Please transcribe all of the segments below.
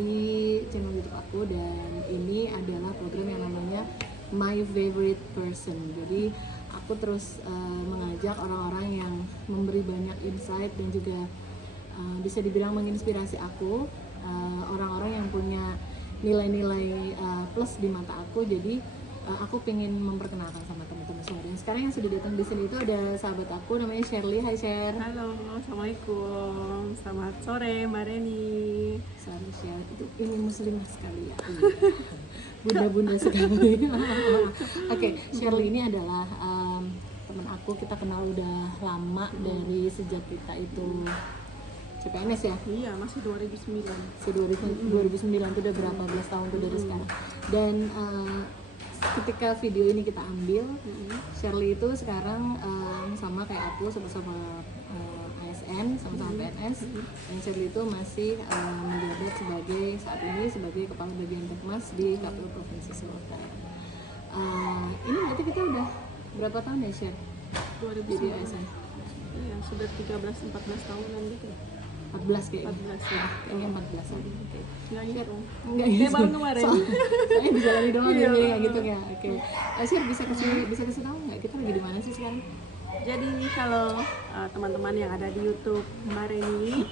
di channel YouTube aku, dan ini adalah program yang namanya My Favorite Person. Jadi aku terus mengajak orang-orang yang memberi banyak insight dan juga bisa dibilang menginspirasi aku, orang-orang yang punya nilai-nilai plus di mata aku. Jadi aku pengen memperkenalkan sama teman-teman semua. Dan sekarang yang sudah datang di sini itu ada sahabat aku namanya Shirley. Hai Sher. Halo, assalamualaikum. Selamat sore, Mbak Reni. Selamat Sher. Itu ini muslimah sekali ya. Bunda-bunda sekali. Oke, Shirley ini adalah teman aku. Kita kenal udah lama dari sejak kita itu CPNS ya. Iya, masih 2009. 2009 itu udah berapa belas tahun tuh dari sekarang. Dan ketika video ini kita ambil, Shirley itu sekarang sama kayak aku, sama-sama ASN, sama-sama PNS, dan Shirley itu masih menjabat saat ini sebagai Kepala Bagian Tekmas di KPU Provinsi Sulawesi. Ini berarti kita udah berapa tahun ya, Sher? 2009. Jadi ASN? Iya, sudah 13-14 tahunan gitu. 14 kayaknya. 14 ya. Kayaknya 14 an. Oke. Nggak gitu. Enggak Kayak baru kemarin. Soalnya dijalani doang Iya. jadi kayak gitu ya. Oke. Sher bisa kasih tahu nggak kita lagi di mana sih sekarang? Jadi kalau teman-teman yang ada di YouTube Mbak Reni,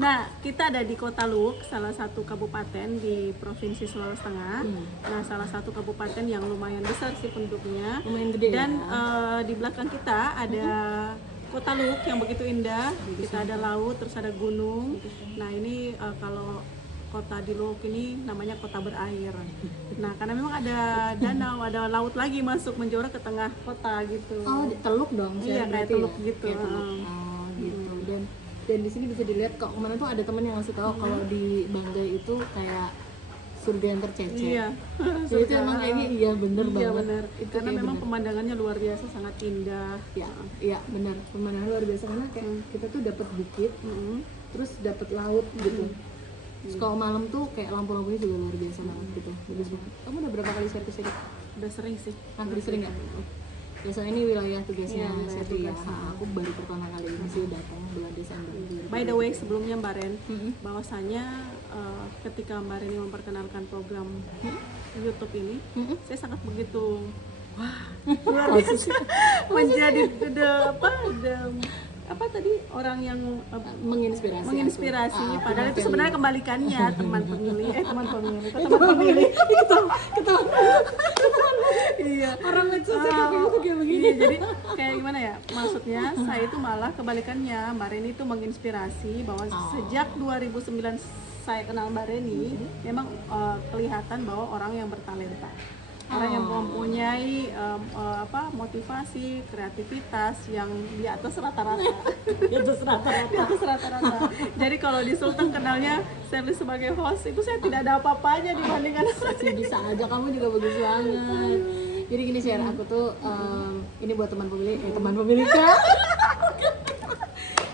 nah kita ada di Kota Luwuk, salah satu kabupaten di Provinsi Sulawesi Tengah. Nah, salah satu kabupaten yang lumayan besar sih penduduknya. Lumayan gede Dan ya. di belakang kita ada Kota Luwuk yang begitu indah. Kita ada laut, terus ada gunung. Nah ini kalau kota di Luwuk ini namanya kota berair. Nah karena memang ada danau, ada laut lagi masuk menjorok ke tengah kota gitu. Oh, teluk dong. Iya, kayak teluk gitu. Kayak teluk. Oh, gitu. Dan di sini bisa dilihat kok, kemarin tuh ada temen yang ngasih tahu kalau di Banggai itu kayak surga yang tercecer. Iya. Jadi itu emang kayaknya iya bener Iya banget. benar. Itu Karena kayak memang bener. pemandangannya luar biasa, sangat indah. Ya, iya benar. Pemandangan luar biasa karena kayak kita tuh dapat bukit, terus dapat laut gitu. Terus kalau malam tuh kayak lampu-lampunya juga luar biasa banget gitu. Bagus banget. Kamu udah berapa kali share ke sini? Udah sering sih. Hampir sering nggak? Biasanya ini wilayah tugasnya Iya, wilayah Sherly ya. tugasnya. Aku baru pertama kali ini sih datang bulan Desember. By the way, sebelumnya Mbak Ren, bahwasanya ketika Mbak Ren memperkenalkan program YouTube ini, saya sangat begitu luar biasa menjadi apa tadi orang yang menginspirasi. Padahal itu sebenarnya kembalikannya teman pemilih. Iya, Orang medsos itu kayak begini. iya, jadi kayak gimana ya, maksudnya saya itu malah kebalikannya. Mbak Reni itu menginspirasi bahwa sejak 2009 saya kenal Mbak Reni, memang kelihatan bahwa orang yang bertalenta, orang yang mempunyai motivasi, kreativitas yang di atas rata-rata. Di atas rata-rata. Jadi kalau di Sultan kenalnya Shirley sebagai host, itu saya tidak ada apa-apanya dibandingkan Masih bisa aja, kamu juga bagus banget. Jadi gini share, aku tuh ini buat teman pemilik Kak.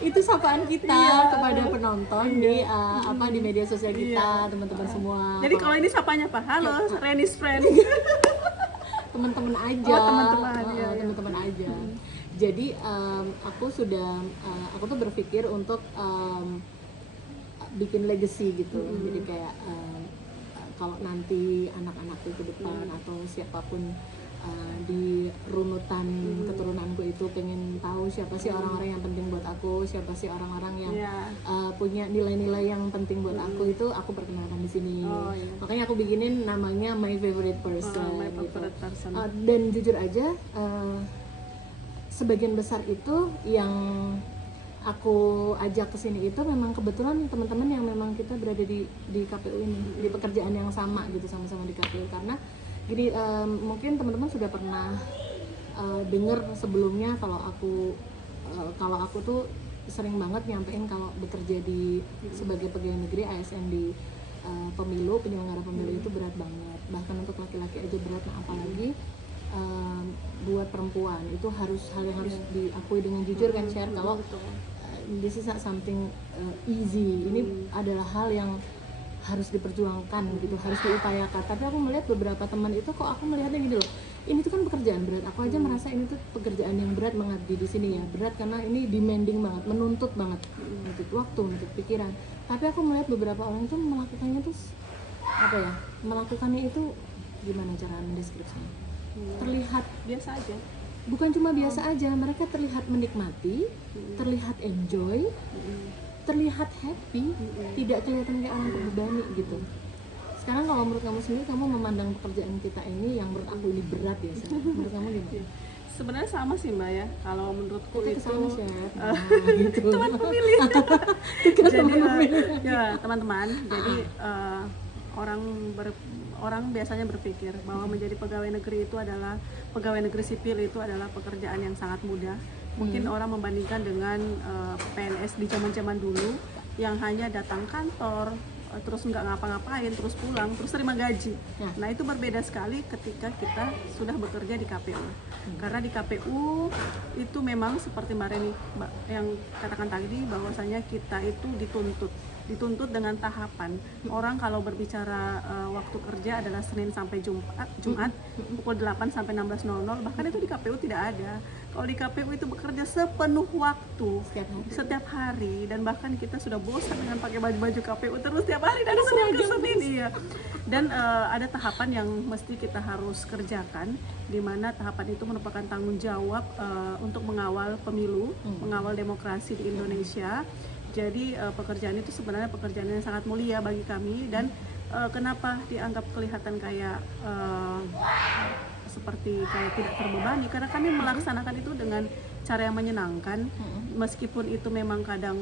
Itu sapaan kita kepada penonton di media sosial kita, teman-teman semua. Jadi kalau ini sapanya apa? Halo, Reni's friend. Teman-teman aja. Teman-teman aja. Jadi aku tuh berpikir untuk bikin legacy gitu. Jadi kayak kalau nanti anak-anakku ke depan atau siapapun di runutan keturunanku itu pengen tahu siapa sih orang-orang yang penting buat aku, siapa sih orang-orang yang punya nilai-nilai yang penting buat aku, itu aku perkenalkan di sini. Makanya aku bikinin namanya My Favorite Person. Dan jujur aja sebagian besar itu yang aku ajak ke sini itu memang kebetulan teman-teman yang memang kita berada di KPU ini, di pekerjaan yang sama gitu, sama-sama di KPU. Karena gini, mungkin teman-teman sudah pernah dengar sebelumnya kalau aku tuh sering banget nyampein kalau bekerja sebagai pegawai negeri ASN di penyelenggara pemilu itu berat banget. Bahkan untuk laki-laki aja berat, nah apalagi buat perempuan itu hal yang harus diakui dengan jujur kan, share kalau this is not something easy. Ini adalah hal yang harus diperjuangkan gitu, harus diupayakan. Tapi aku melihat beberapa teman itu kok aku melihatnya gini loh, ini tuh kan pekerjaan berat. Aku aja merasa ini tuh pekerjaan yang berat, mengabdi di sini ya berat karena ini demanding banget, menuntut banget, menuntut waktu, menuntut pikiran. Tapi aku melihat beberapa orang itu melakukannya tuh apa ya, melakukannya itu gimana cara mendeskripsinya, terlihat biasa aja. bukan cuma biasa aja, mereka terlihat menikmati, terlihat enjoy, terlihat happy, tidak kelihatan kayak orang terbebani gitu. Sekarang kalau menurut kamu sendiri, kamu memandang pekerjaan kita ini yang menurut aku ini berat ya, Chef. Menurut kamu gimana? Sebenarnya sama sih Mbak ya, kalau menurutku Kita itu kesana, Chef. Gitu. teman pemilih. Kita Jadi teman pemilih. ya teman-teman, jadi orang biasanya berpikir bahwa menjadi pegawai negeri itu adalah pegawai negeri sipil itu adalah pekerjaan yang sangat mudah. Mungkin orang membandingkan dengan PNS di zaman-zaman dulu yang hanya datang kantor, terus nggak ngapa-ngapain, terus pulang, terus terima gaji. Nah itu berbeda sekali ketika kita sudah bekerja di KPU. Karena di KPU itu memang seperti Mbak Reni yang katakan tadi, bahwasanya kita itu dituntut dengan tahapan. Orang kalau berbicara waktu kerja adalah Senin sampai Jumat pukul 8 sampai 16.00, bahkan itu di KPU tidak ada. Kalau di KPU itu bekerja sepenuh waktu setiap hari, dan bahkan kita sudah bosan dengan pakai baju-baju KPU terus setiap hari dari Senin ke Senin ya. Dan ada tahapan yang mesti kita harus kerjakan, di mana tahapan itu merupakan tanggung jawab untuk mengawal pemilu, mengawal demokrasi di Indonesia. Jadi pekerjaan itu sebenarnya pekerjaan yang sangat mulia bagi kami, dan kenapa dianggap kelihatan kayak seperti kayak tidak terbebani, karena kami melaksanakan itu dengan cara yang menyenangkan, meskipun itu memang kadang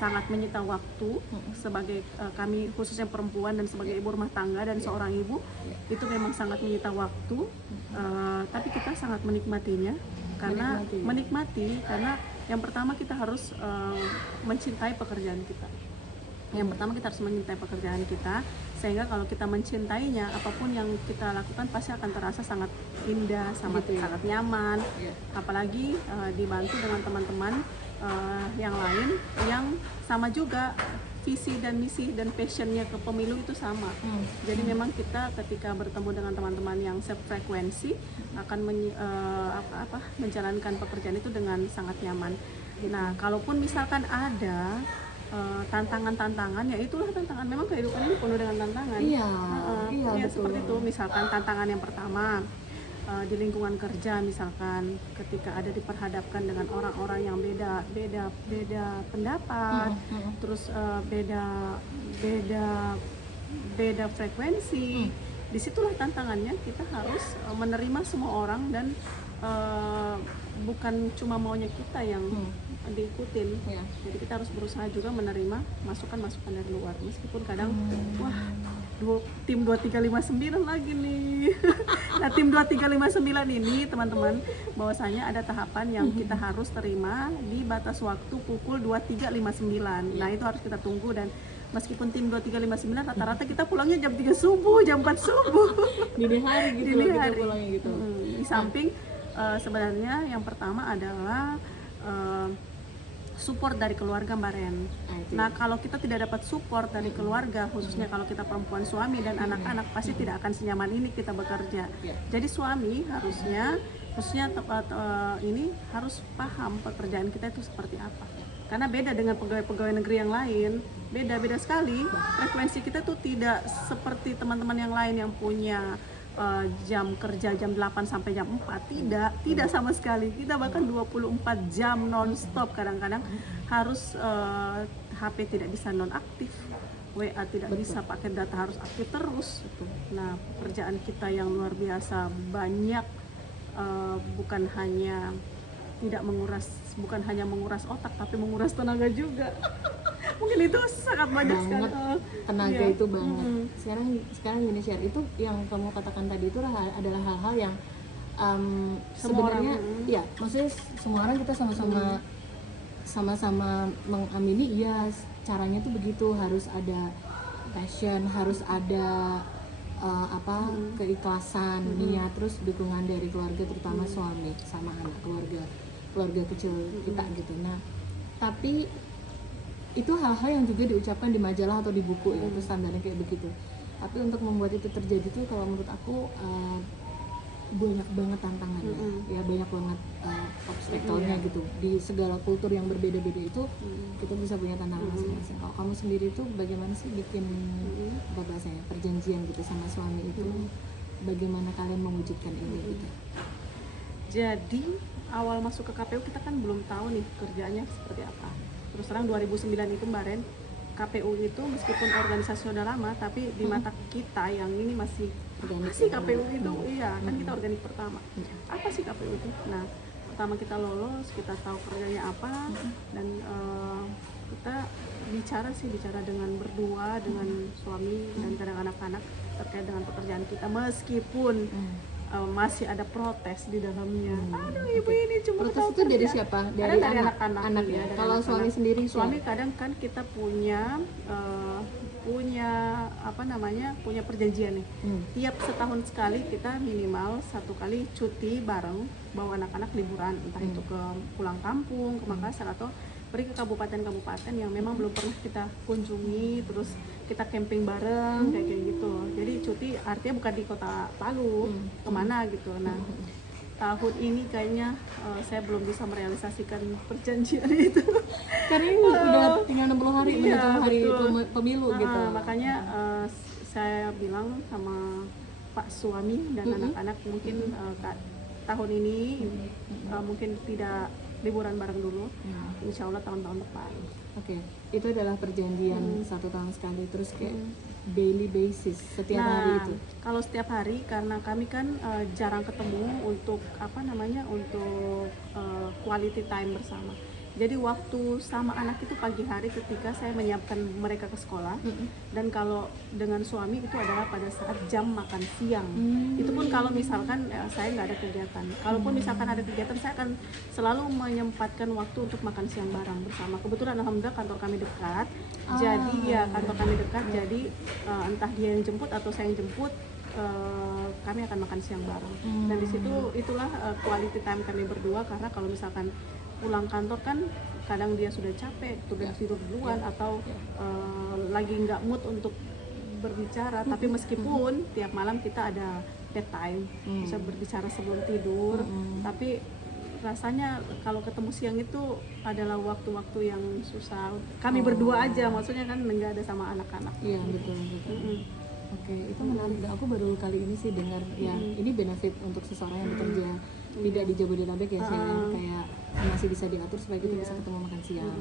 sangat menyita waktu sebagai kami khususnya perempuan dan sebagai ibu rumah tangga dan seorang ibu, itu memang sangat menyita waktu, tapi kita sangat menikmatinya karena karena yang pertama kita harus mencintai pekerjaan kita. Yang pertama kita harus mencintai pekerjaan kita, sehingga kalau kita mencintainya, apapun yang kita lakukan pasti akan terasa sangat indah, sangat nyaman. Apalagi dibantu dengan teman-teman yang lain yang sama juga visi dan misi dan passionnya ke pemilu itu sama. Jadi memang kita ketika bertemu dengan teman-teman yang sefrekuensi akan menjalankan pekerjaan itu dengan sangat nyaman. Nah, kalaupun misalkan ada tantangan-tantangan, ya itulah tantangan. Memang kehidupan ini penuh dengan tantangan. Iya, ya seperti itu. Misalkan tantangan yang pertama di lingkungan kerja, misalkan ketika ada diperhadapkan dengan orang-orang yang beda pendapat, terus beda frekuensi, disitulah tantangannya. Kita harus menerima semua orang, dan bukan cuma maunya kita yang diikutin. Jadi kita harus berusaha juga menerima masukan-masukan dari luar, meskipun kadang wah tim 2359 lagi nih. Nah, tim 2359 ini teman-teman, bahwasanya ada tahapan yang kita harus terima di batas waktu pukul 23.59. Nah itu harus kita tunggu, dan meskipun tim 2359 rata-rata kita pulangnya jam 3 subuh, jam 4 subuh. Dini hari gitu Dini kita hari. pulangnya gitu. Di samping sebenarnya yang pertama adalah support dari keluarga Mbak Ren. Nah kalau kita tidak dapat support dari keluarga, khususnya kalau kita perempuan, suami dan anak-anak, pasti tidak akan senyaman ini kita bekerja. Jadi suami harusnya ini harus paham pekerjaan kita itu seperti apa. Karena beda dengan pegawai-pegawai negeri yang lain, beda sekali. Frekuensi kita tuh tidak seperti teman-teman yang lain yang punya jam kerja jam 8 sampai jam 4, tidak sama sekali. Kita bahkan 24 jam non-stop, kadang-kadang harus HP tidak bisa non-aktif, WA tidak bisa pakai data, harus aktif terus. Nah pekerjaan kita yang luar biasa banyak, bukan hanya menguras otak, tapi menguras tenaga juga. Mungkin itu sangat banyak sekali tenaga itu banget. Sekarang gini share, itu yang kamu katakan tadi itu adalah hal-hal yang sebenarnya ya, maksudnya semua orang kita sama-sama mengamini, iya caranya tuh begitu, harus ada passion, harus ada keikhlasan, niat, terus dukungan dari keluarga, terutama suami sama anak, keluarga kecil kita gitu. Nah tapi itu hal-hal yang juga diucapkan di majalah atau di buku ya, itu standarnya kayak begitu. Tapi untuk membuat itu terjadi tuh kalau menurut aku banyak banget tantangannya, ya banyak banget obstacle-nya gitu. Di segala kultur yang berbeda-beda itu kita bisa punya tantangan masing-masing. Kalau kamu sendiri tuh bagaimana sih bikin apa bahasanya perjanjian gitu sama suami itu? Bagaimana kalian mewujudkan ini gitu? Jadi awal masuk ke KPU kita kan belum tahu nih kerjaannya seperti apa. Terus terang 2009 itu kemarin KPU itu meskipun organisasi sudah lama, tapi di mata kita yang ini masih apa sih KPU itu? Iya, kan kita organik pertama. Apa sih KPU itu? Nah, pertama kita lolos, kita tahu kerjanya apa, dan kita bicara dengan berdua, dengan suami dan kadang anak-anak terkait dengan pekerjaan kita, meskipun masih ada protes di dalamnya. Aduh, ibu ini cuma protes itu dari siapa? Dari anak-anak. Anak ya. Kalau suami sendiri, suami kadang kan kita punya punya perjanjian nih. Tiap setahun sekali kita minimal 1 kali cuti bareng, bawa anak-anak liburan, entah itu ke pulang kampung, ke Makassar, atau pergi ke kabupaten-kabupaten yang memang belum pernah kita kunjungi, terus kita camping bareng kayak gitu. Jadi cuti artinya bukan di kota Palu, kemana gitu. Nah, tahun ini kayaknya saya belum bisa merealisasikan perjanjian itu karena ini udah tinggal 60 hari menuju hari pemilu gitu. Makanya saya bilang sama Pak suami dan anak-anak mungkin tahun ini mungkin tidak liburan bareng dulu, insya Allah tahun-tahun depan. Oke, itu adalah perjanjian 1 tahun sekali, terus kayak daily basis setiap hari itu. Kalau setiap hari karena kami kan jarang ketemu untuk untuk quality time bersama. Jadi waktu sama anak itu pagi hari ketika saya menyiapkan mereka ke sekolah, dan kalau dengan suami itu adalah pada saat jam makan siang. Itu pun kalau misalkan saya nggak ada kegiatan. Kalaupun misalkan ada kegiatan, saya akan selalu menyempatkan waktu untuk makan siang bareng bersama. Kebetulan alhamdulillah kantor kami dekat, kantor kami dekat. Jadi entah dia yang jemput atau saya yang jemput, kami akan makan siang bareng. Dan di situ itulah quality time kami berdua, karena kalau misalkan pulang kantor kan kadang dia sudah capek, sudah tidur duluan, atau lagi nggak mood untuk berbicara. Tapi meskipun tiap malam kita ada bedtime, bisa berbicara sebelum tidur, tapi rasanya kalau ketemu siang itu adalah waktu-waktu yang susah. Kami berdua aja, maksudnya kan nggak ada sama anak-anak. Iya, betul. Oke, itu menarik. Aku baru kali ini sih dengar ini benefit untuk seseorang yang bekerja tidak di Jabodetabek ya, kayak masih bisa diatur supaya kita bisa ketemu makan siang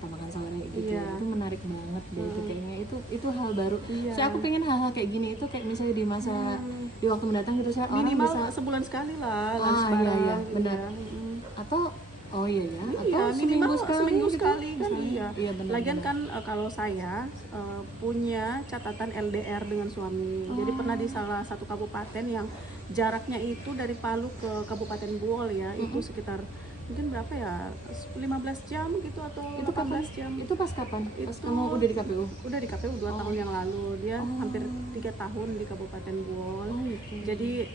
atau makan sore gitu. Itu menarik banget deh, kayaknya itu hal baru. Saya aku pengen hal-hal kayak gini itu kayak misalnya di masa di waktu mendatang gitu, saya minimal orang bisa sebulan sekali lah. Iya, benar. Atau atau minimal seminggu gitu. sekali kan. Iya, benar. Lagian kan kalau saya punya catatan LDR dengan suami. Jadi pernah di salah satu kabupaten yang jaraknya itu dari Palu ke Kabupaten Buol ya, itu sekitar mungkin berapa ya, 15 jam gitu atau itu 18 jam. Itu pas kapan? Pas Itu kamu udah di KPU? Udah di KPU 2 tahun yang lalu. Dia hampir 3 tahun di Kabupaten Buol. Gitu. Jadi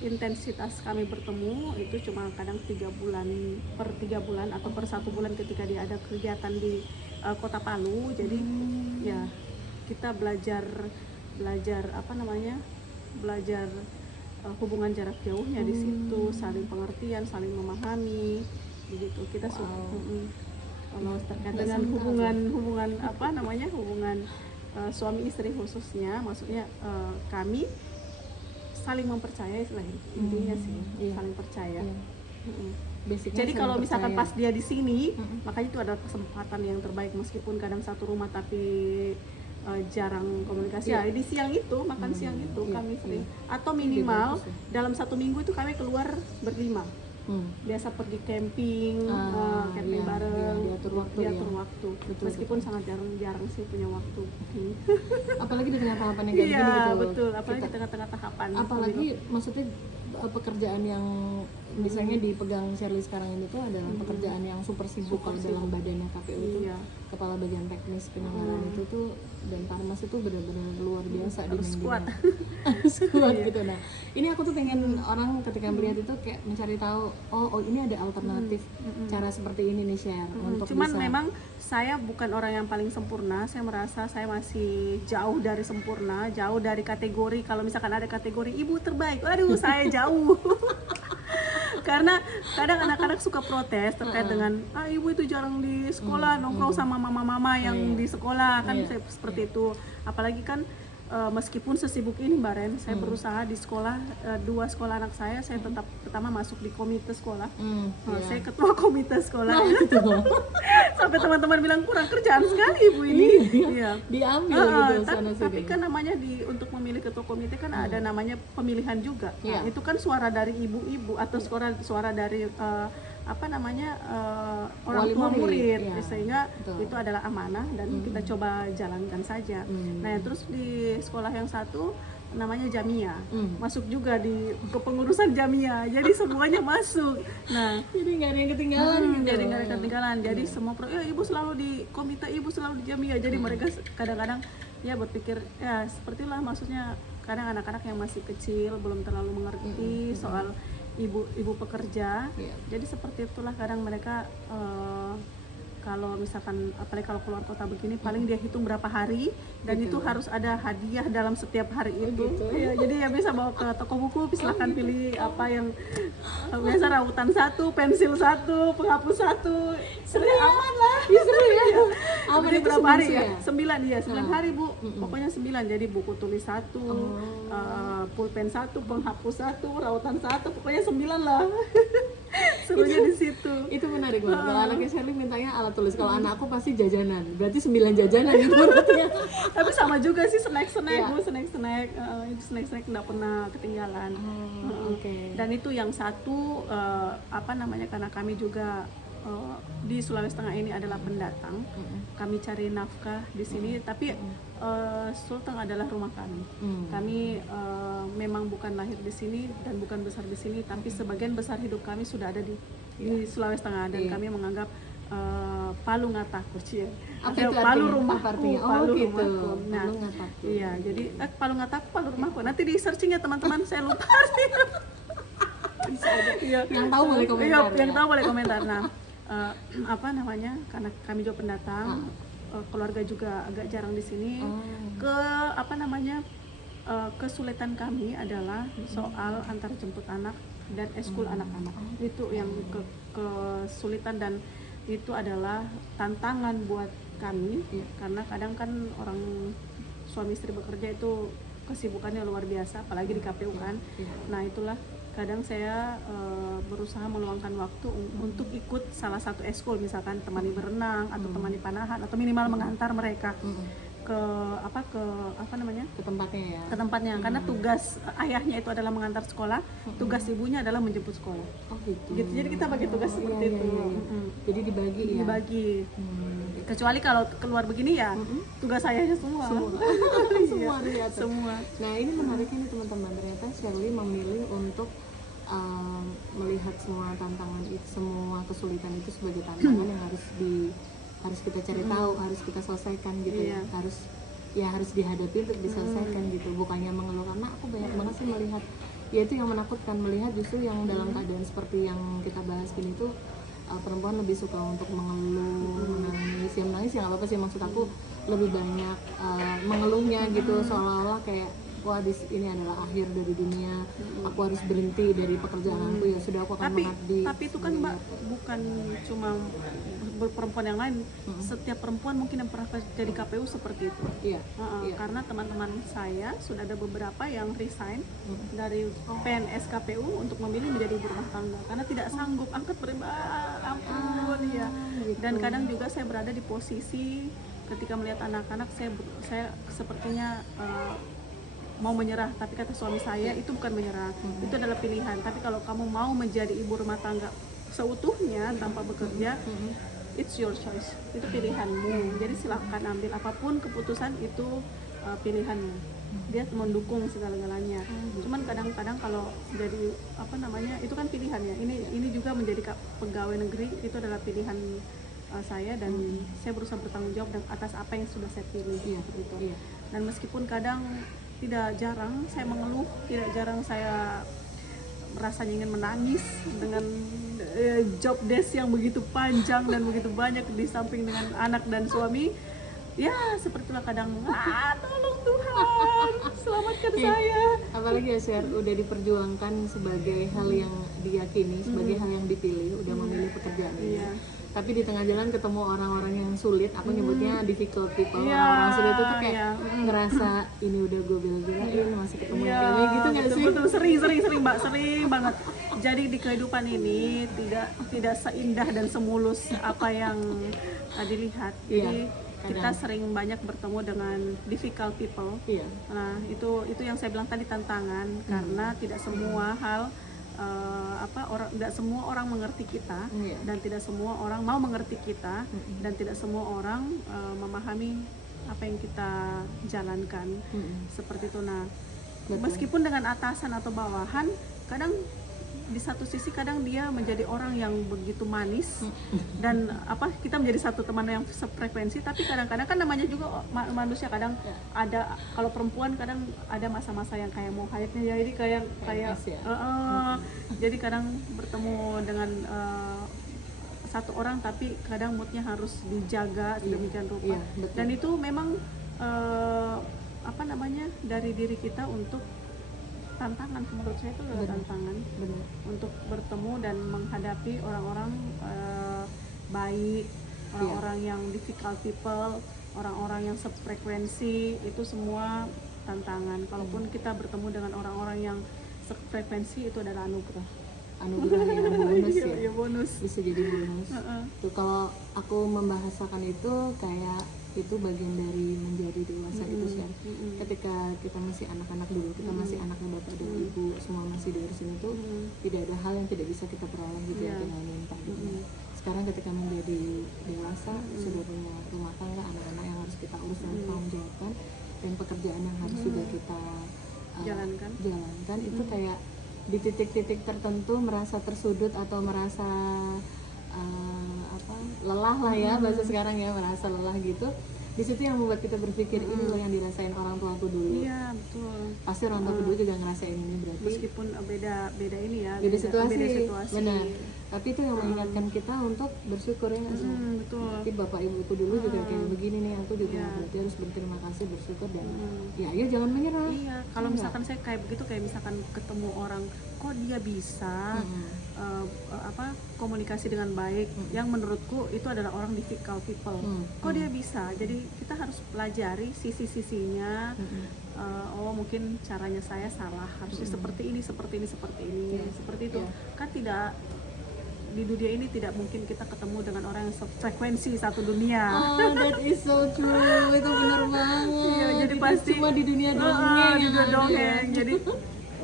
intensitas kami bertemu itu cuma kadang 3 bulan atau per 1 bulan ketika dia ada kegiatan di kota Palu. Jadi ya kita belajar hubungan jarak jauhnya di situ, saling pengertian, saling memahami, begitu. Kita kalau terkait dengan hubungan suami istri khususnya, maksudnya kami saling mempercayai selain intinya sih, saling percaya. Jadi kalau misalkan pas dia di sini, makanya itu adalah kesempatan yang terbaik, meskipun kadang satu rumah tapi jarang komunikasi. Di siang itu makan siang itu kami sering, atau minimal dalam 1 minggu itu kami keluar berlima. Biasa pergi camping, bareng, diatur waktu. Betul, meskipun sangat jarang sih punya waktu. Apalagi di tengah tahapan yang kayak gini gitu. Betul, apalagi di tengah-tengah tahapan. Apalagi maksudnya pekerjaan yang misalnya dipegang Shirley sekarang ini tuh adalah pekerjaan yang super sibuk kalau dalam badannya KPU itu. Kepala bagian teknis penyelenggaraan itu tuh dan Parmas itu benar-benar luar biasa harus kuat. harus kuat gitu. Nah ini aku tuh pengen orang ketika melihat itu kayak mencari tahu, oh ini ada alternatif cara seperti ini nih share untuk Cuman bisa. memang saya bukan orang yang paling sempurna, saya merasa saya masih jauh dari sempurna, jauh dari kategori, kalau misalkan ada kategori ibu terbaik, waduh saya jauh. Karena kadang anak-anak suka protes terkait dengan ibu itu jarang di sekolah, nongkrong sama mama-mama yang di sekolah kan, seperti itu. Apalagi kan meskipun sesibuk ini Mbak Ren, saya berusaha di sekolah, 2 sekolah anak saya tetap pertama masuk di komite sekolah. Saya ketua komite sekolah. Gitu. Sampai teman-teman bilang kurang kerjaan sekali ibu ini. Iya. Diambil gitu sana Tapi sini. kan namanya untuk memilih ketua komite kan ada namanya pemilihan juga. Nah, itu kan suara dari ibu-ibu atau suara dari orang Wali tua murid, ya. sehingga Betul. itu adalah amanah dan kita coba jalankan saja. Nah terus di sekolah yang satu namanya Jamia, masuk juga di kepengurusan Jamia, jadi semuanya masuk. Nah Jadi nggak ada yang ketinggalan gitu. jadi nggak ada ketinggalan, jadi semua ibu selalu di komite, ibu selalu di Jamia, jadi mereka kadang-kadang ya berpikir ya sepertilah, maksudnya kadang anak-anak yang masih kecil belum terlalu mengerti soal ibu pekerja. Jadi seperti itulah kadang mereka kalau misalkan apalagi kalau keluar kota begini paling dia hitung berapa hari dan itu harus ada hadiah dalam setiap hari itu. Ya, jadi ya bisa bawa ke toko buku, silahkan pilih apa yang biasa, rautan 1, pensil 1, penghapus 1. Seriusan lah. Iya seru ya. Apa Jadi itu berapa hari ya? semua 9 ya, 9 hari Bu. Pokoknya 9. Jadi buku tulis 1, pulpen 1, penghapus 1, rautan 1, pokoknya 9 lah. Serunya di situ. Itu menarik banget. Kalau anaknya Shirley mintanya alat tulis, kalau anakku pasti jajanan. Berarti 9 jajanan itu berarti ya. Tapi sama juga sih snack Iya. Bu, itu snack nggak pernah ketinggalan. Oke. Dan itu yang satu karena kami juga di Sulawesi Tengah ini adalah pendatang, kami cari nafkah di sini, tapi Sulteng adalah rumah kami. Kami memang bukan lahir di sini dan bukan besar di sini, tapi sebagian besar hidup kami sudah ada di Sulawesi Tengah, dan kami menganggap Palu Ngataku, cie. Apa itu Palu artinya? rumahku, Apa artinya? Oh, Palu gitu. rumahku. Nah, Palu Ngataku. iya, jadi Palu Ngataku, Palu rumahku. Nanti di searching ya teman-teman, saya lupa. Bisa aja. Iya. Yang tahu boleh komentar. Iya, yang ya. tahu boleh komentar. Nah, karena kami juga pendatang, keluarga juga agak jarang di sini. Kesulitan kami adalah soal antar jemput anak dan eskul anak-anak. Itu yang kesulitan, dan itu adalah tantangan buat kami, karena kadang kan orang suami istri bekerja itu kesibukannya luar biasa, apalagi di KPU kan. Nah itulah kadang saya berusaha meluangkan waktu untuk ikut salah satu eskul, misalkan temani berenang atau temani panahan atau minimal mengantar mereka ke tempatnya ya. ke tempatnya, karena tugas ayahnya itu adalah mengantar sekolah, tugas ibunya adalah menjemput sekolah. Oh gitu. Jadi kita bagi tugas seperti itu. Jadi dibagi ya. Dibagi. Kecuali kalau keluar begini ya tugas ayahnya semua. Semua Iya, ternyata. semua. Nah ini menariknya nih teman-teman, ternyata Shirley memilih untuk melihat semua tantangan itu, semua kesulitan itu sebagai tantangan yang harus kita cari tahu, harus kita selesaikan gitu. Harus dihadapi untuk diselesaikan gitu, bukannya mengeluh. Karena aku banyak banget sih melihat, ya itu yang menakutkan, melihat justru yang dalam keadaan seperti yang kita bahas gini tuh perempuan lebih suka untuk mengeluh, menangis. Ya menangis ya nggak apa-apa sih, maksud aku lebih banyak mengeluhnya gitu, seolah-olah kayak wah ini adalah akhir dari dunia, aku harus berhenti dari pekerjaanku, ya sudah aku akan mengabdi. Tapi itu kan Mbak, bukan cuma perempuan yang lain, setiap perempuan mungkin yang pernah jadi KPU seperti itu. Iya. Karena teman-teman saya sudah ada beberapa yang resign dari PNS KPU untuk memilih menjadi ibu rumah tangga karena tidak sanggup angkat ampun ya. Dan kadang juga saya berada di posisi ketika melihat anak-anak, saya sepertinya mau menyerah, tapi kata suami saya itu bukan menyerah, itu adalah pilihan. Tapi kalau kamu mau menjadi ibu rumah tangga seutuhnya tanpa bekerja, it's your choice, itu pilihanmu. Jadi silahkan ambil apapun keputusan, itu pilihanmu. Dia mendukung segala-galanya. Cuman kadang-kadang kalau jadi itu kan pilihan ya. Ini juga menjadi pegawai negeri, itu adalah pilihan saya, dan saya berusaha bertanggung jawab atas apa yang sudah saya pilih. Iya, Seperti itu. iya. Dan meskipun kadang tidak jarang saya mengeluh, tidak jarang saya rasanya ingin menangis dengan job desk yang begitu panjang dan begitu banyak, di samping dengan anak dan suami. Ya seperti itulah kadang, tolong Tuhan selamatkan saya. Apalagi ya share udah diperjuangkan sebagai hal yang diyakini, sebagai hal yang dipilih, udah memilih pekerjaan ini. Iya. Tapi di tengah jalan ketemu orang-orang yang sulit, aku nyebutnya difficult people. Iya, Orang-orang sulit itu tuh kayak iya. ngerasa ini udah gue bela-belain masih ketemu yang kayak gini gitu nggak sih? Betul, sering Mbak, sering banget. Jadi di kehidupan ini tidak seindah dan semulus apa yang dilihat. Jadi kita sering banyak bertemu dengan difficult people. Iya. Nah, itu yang saya bilang tadi, tantangan, karena tidak semua hal tidak semua orang mengerti kita, dan tidak semua orang mau mengerti kita, dan tidak semua orang memahami apa yang kita jalankan. Seperti itu. Nah, meskipun dengan atasan atau bawahan, kadang di satu sisi kadang dia menjadi orang yang begitu manis, dan kita menjadi satu teman yang sefrekuensi, tapi kadang-kadang kan namanya juga manusia, kadang ada, kalau perempuan kadang ada masa-masa yang kayak mau hype-nya, jadi kayak jadi kadang bertemu dengan satu orang tapi kadang moodnya harus dijaga sedemikian rupa. Dan itu memang dari diri kita untuk tantangan, menurut saya itu adalah tantangan. Benar. Untuk bertemu dan menghadapi orang-orang baik, orang-orang yang difficult people, orang-orang yang sefrekuensi, itu semua tantangan. Kalaupun kita bertemu dengan orang-orang yang sefrekuensi, itu adalah anugerah Ya, bonus ya. Ya, bonus. Bisa jadi bonus. Tuh, kalau aku membahasakan itu kayak itu bagian dari menjadi dewasa itu sih. Ketika kita masih anak-anak dulu, kita masih anaknya bapak dan ibu, semua masih dari sini tuh tidak ada hal yang tidak bisa kita peroleh gitu ya, tinggal minta gitu. Sekarang ketika menjadi dewasa, sudah punya rumah tangga, anak-anak yang harus kita urus dan tanggung jawabkan, dan pekerjaan yang harus juga kita jalankan, itu kayak di titik-titik tertentu merasa tersudut atau merasa lelah lah ya, bahasa sekarang ya, merasa lelah gitu. Di situ yang membuat kita berpikir ini loh yang dirasain orang tuaku dulu. Iya, betul. Pasti orang tuaku dulu juga ngerasain ini, berarti meskipun beda ini ya, beda situasi. Benar. Tapi itu yang mengingatkan kita untuk bersyukur ya nggak sih? Betul. Tapi bapak ibuku dulu juga kayak begini nih, aku juga berarti harus berterima kasih, bersyukur, dan ya ayo jangan menyerah. Iya, kalau misalkan saya kayak begitu, kayak misalkan ketemu orang kok dia bisa komunikasi dengan baik, yang menurutku itu adalah orang difficult people. Kok dia bisa? Jadi kita harus pelajari sisi-sisinya. Oh mungkin caranya saya salah, harusnya seperti ini, seperti itu. Kan tidak, di dunia ini tidak mungkin kita ketemu dengan orang yang frekuensi satu dunia. Oh, that is so true. Itu benar banget. Iya, jadi pasti cuma di dunia dongeng. Jadi,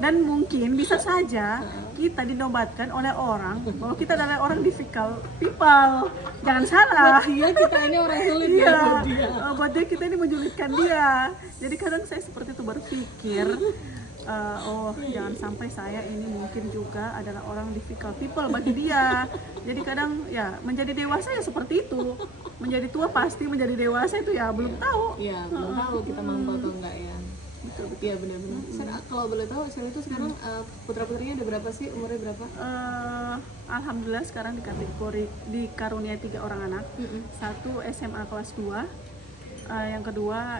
dan mungkin bisa saja kita dinobatkan oleh orang bahwa kita adalah orang difficult people. Jangan salah. Iya, kita ini orang sulit. Iya, buat dia kita ini menyulitkan dia. Jadi kadang saya seperti itu berpikir, jangan sampai saya ini mungkin juga adalah orang difficult people bagi dia. Jadi kadang ya menjadi dewasa ya seperti itu. Menjadi tua pasti, menjadi dewasa itu ya belum tahu. Iya, belum tahu kita mampu atau enggak ya. Betul. Iya, benar-benar. Kalau boleh tahu, saya itu sekarang putra-putrinya ada berapa sih? Umurnya berapa? Alhamdulillah sekarang dikaruniai 3 orang anak. Satu SMA kelas 2, yang kedua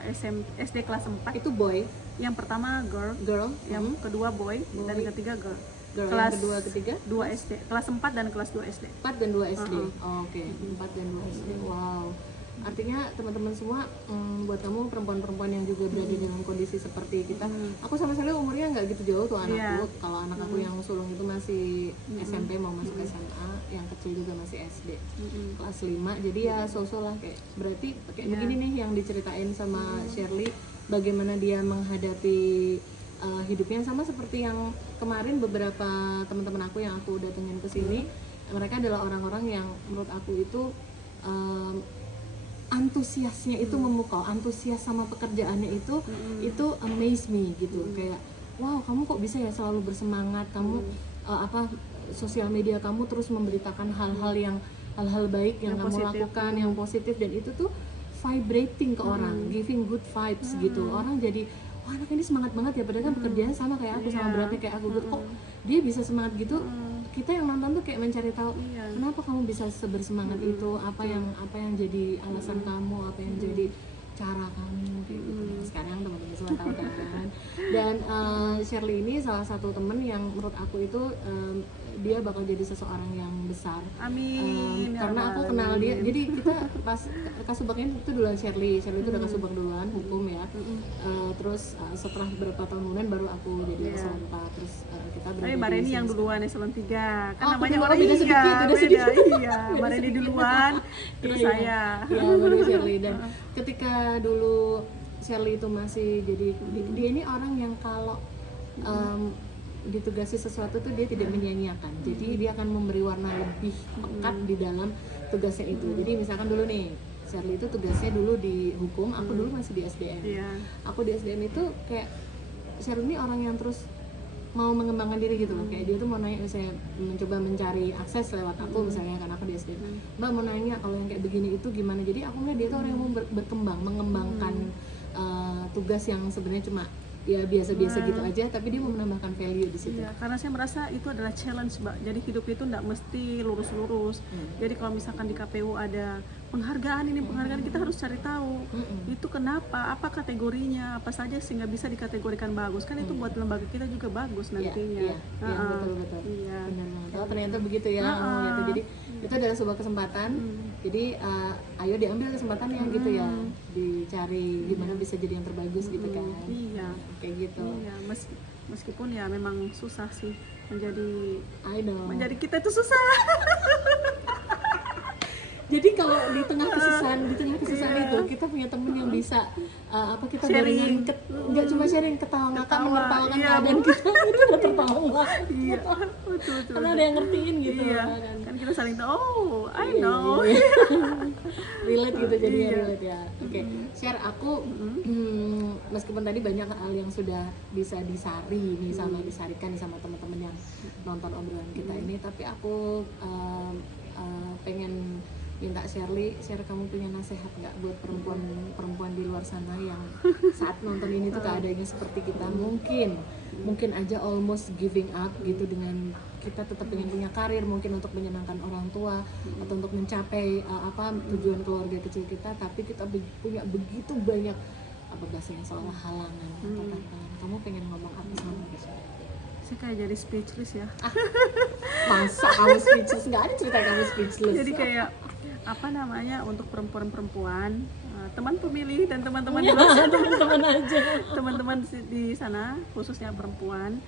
SD kelas 4. Itu boy. Yang pertama girl, yang kedua boy, dan yang ketiga girl. Kelas kedua, ketiga? 2 SD, kelas 4 dan kelas 2 SD. 4 dan 2 SD. Oke. 4 dan 2 SD. Wow. Artinya teman-teman semua, buat kamu perempuan-perempuan yang juga berada dalam kondisi seperti kita, aku sama sekali umurnya nggak gitu jauh tuh anakku. Kalau anak aku yang sulung itu masih SMP mau masuk SMA, yang kecil juga masih SD kelas 5. Jadi ya sosok lah kayak, berarti kayak begini nih yang diceritain sama Shirley, bagaimana dia menghadapi hidupnya, sama seperti yang kemarin beberapa teman-teman aku yang aku datengin ke sini, mereka adalah orang-orang yang menurut aku itu antusiasnya itu memukau, antusias sama pekerjaannya itu amaze me gitu. Kayak wow, kamu kok bisa ya selalu bersemangat, kamu sosial media kamu terus memberitakan hal-hal yang hal-hal baik yang, Yang kamu positif. lakukan, yang positif, dan itu tuh vibrating ke orang, giving good vibes gitu. Orang jadi, wah anak ini semangat banget ya, padahal kan pekerjaannya sama kayak aku, sama Iya. beratnya kayak aku, kok dia bisa semangat gitu. Kita yang nonton tuh kayak mencari tahu, Iya. kenapa kamu bisa sebersemangat itu, apa yang jadi alasan kamu, apa yang jadi cara kamu kayak gitu. Nah, sekarang teman-teman semua tahu kan. Dan Shirley ini salah satu temen yang menurut aku itu dia bakal jadi seseorang yang besar. Amin. Ya Karena aku Rabbal kenal dia, Alamin. jadi kita pas Kasubagnya itu duluan Shirley itu udah Kasubag duluan, hukum ya. Terus setelah beberapa tahun kemudian baru aku jadi Iya. eselon 4. Terus kita berada Tapi di Mbak Reni sini yang sekarang. duluan eselon 3 kan Oh, aku namanya dulu, orang beda iya, sedikit, beda beda, sedikit. iya. Beda Mbak Reni sedikit. duluan, terus Iya, saya. iya baru Shirley. Dan ketika dulu Shirley itu masih jadi dia ini orang yang kalau ditugasi sesuatu tuh dia tidak menyia-nyiakan, jadi dia akan memberi warna lebih pekat di dalam tugasnya itu. Jadi misalkan dulu nih Shirley itu tugasnya dulu di hukum, aku dulu masih di SDM. Iya. Aku di SDM itu kayak Shirley ini orang yang terus mau mengembangkan diri gitu loh, kayak dia tuh mau nanya, misalnya mencoba mencari akses lewat aku misalnya, karena aku di SDM, Mbak mau nanya kalau yang kayak begini itu gimana. Jadi aku ngeliat dia tuh orang yang mau berkembang, mengembangkan tugas yang sebenarnya cuma ya biasa-biasa gitu aja, tapi dia mau menambahkan value di situ. Iya, karena saya merasa itu adalah challenge, Mbak. Jadi hidup itu tidak mesti lurus-lurus. Jadi kalau misalkan di KPU ada penghargaan ini, penghargaan, kita harus cari tahu itu kenapa, apa kategorinya, apa saja sehingga bisa dikategorikan bagus. Kan itu buat lembaga kita juga bagus nantinya. Iya, betul-betul. Iya. Benar banget. Oh, ternyata begitu ya ngomongnya tuh. Jadi itu adalah sebuah kesempatan. Jadi ayo diambil kesempatannya gitu ya. Dicari gimana bisa jadi yang terbagus gitu kan. Iya. Kayak gitu. Iya, meskipun ya memang susah sih menjadi I know. kita itu susah. Jadi kalau di tengah kesusahan itu kita punya temen yang bisa kita Sharing. barengan nggak cuma sharing, ketawa ngakak, Ketawa, menertawakan iya, keadaan kita itu udah tertawa. Iya, betul. Karena ada yang ngertiin gitu Iya, kan. kan kita saling tahu. Oh, I know. Relate gitu jadinya, Iya. relate ya. Oke, share aku meskipun tadi banyak hal yang sudah bisa disari nih disarikan nih sama teman-teman yang nonton obrolan kita ini, tapi aku pengen minta share kamu punya nasihat nggak buat perempuan di luar sana yang saat nonton ini tuh keadaannya seperti kita, mungkin aja almost giving up gitu, dengan kita tetap pengen punya karir, mungkin untuk menyenangkan orang tua atau untuk mencapai tujuan keluarga kecil kita, tapi kita punya begitu banyak bahasanya seolah halangan atau tantangan. Kamu pengen ngomong apa sama mereka? Saya kayak jadi speechless ya. Masa kamu speechless? Nggak ada cerita kamu speechless. Jadi kayak untuk perempuan-perempuan, teman pemilih dan teman-teman di luar sana, teman-teman aja. teman-teman di sana khususnya perempuan,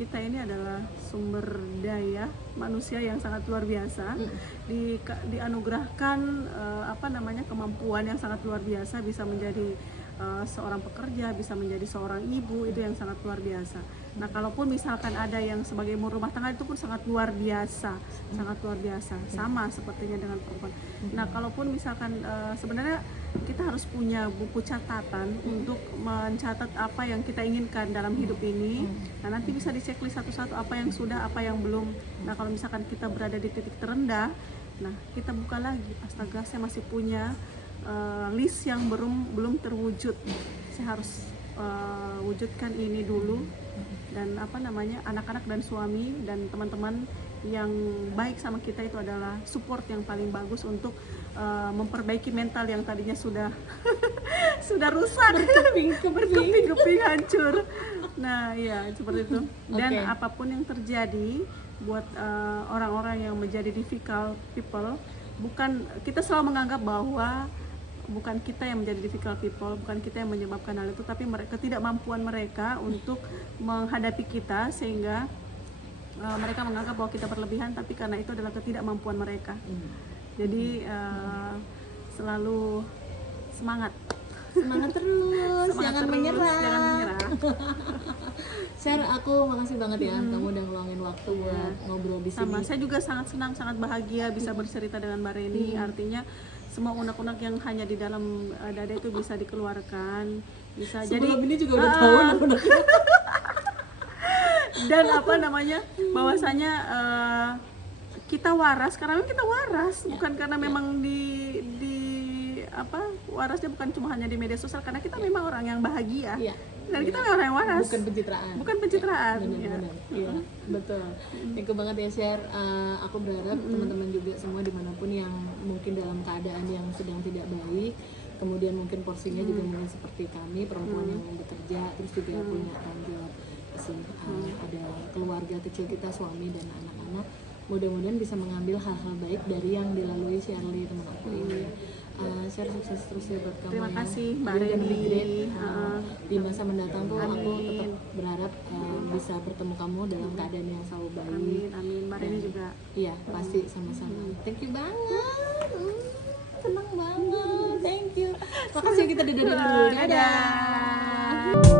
kita ini adalah sumber daya manusia yang sangat luar biasa, dianugerahkan kemampuan yang sangat luar biasa, bisa menjadi seorang pekerja, bisa menjadi seorang ibu, itu yang sangat luar biasa. Nah, kalaupun misalkan ada yang sebagai ibu rumah tangga, itu pun sangat luar biasa, sama sepertinya dengan perempuan. Nah, kalaupun misalkan sebenarnya kita harus punya buku catatan untuk mencatat apa yang kita inginkan dalam hidup ini. Nah, nanti bisa diceklis satu-satu apa yang sudah, apa yang belum. Nah, kalau misalkan kita berada di titik terendah, nah kita buka lagi, astaga saya masih punya list yang belum terwujud, saya harus wujudkan ini dulu. Dan anak-anak dan suami dan teman-teman yang baik sama kita itu adalah support yang paling bagus untuk memperbaiki mental yang tadinya sudah sudah rusak, berkeping-keping, hancur. Nah ya seperti itu. Dan apapun yang terjadi buat orang-orang yang menjadi difficult people, kita selalu menganggap bahwa bukan kita yang menjadi difficult people, bukan kita yang menyebabkan hal itu, tapi ketidakmampuan mereka untuk menghadapi kita, sehingga mereka menganggap bahwa kita berlebihan, tapi karena itu adalah ketidakmampuan mereka. Jadi selalu semangat terus, jangan menyerah. Share, aku makasih banget ya kamu udah ngeluangin waktu buat ngobrol di sini. Sama, saya juga sangat senang, sangat bahagia bisa bercerita dengan Mbak Reni. Artinya semua unek-unek yang hanya di dalam dada itu bisa dikeluarkan, bisa sebelum jadi ini juga udah tahu unek-uneknya. dan bahwasanya kita waras karena memang kita waras, Ya, bukan karena memang di apa, warasnya bukan cuma hanya di media sosial, karena kita memang orang yang bahagia. Iya. Dan kita memang orang yang waras. Bukan pencitraan. Bukan pencitraan. Benar-benar. Iya, betul. Thank you banget ya share. Aku berharap teman-teman juga semua dimanapun yang mungkin dalam keadaan yang sedang tidak baik, kemudian mungkin porsinya juga mungkin seperti kami perempuan yang bekerja, terus juga punya tanggung jawab ada keluarga kecil kita, suami dan anak-anak. Mudah-mudahan bisa mengambil hal-hal baik dari yang dilalui Shirley teman aku ini. Share sukses terus ya buat kamu. Terima ya. kasih Mbak You're gonna be Reni. great. Di masa mendatang tuh aku Amin. tetap berharap bisa bertemu kamu dalam keadaan yang selalu baik. Amin, amin. Mbak Reni Dan- juga. Iya, pasti sama-sama. Thank you banget. Senang banget. Thank you. Makasih kita dadah dulu. Dadah. Dadah.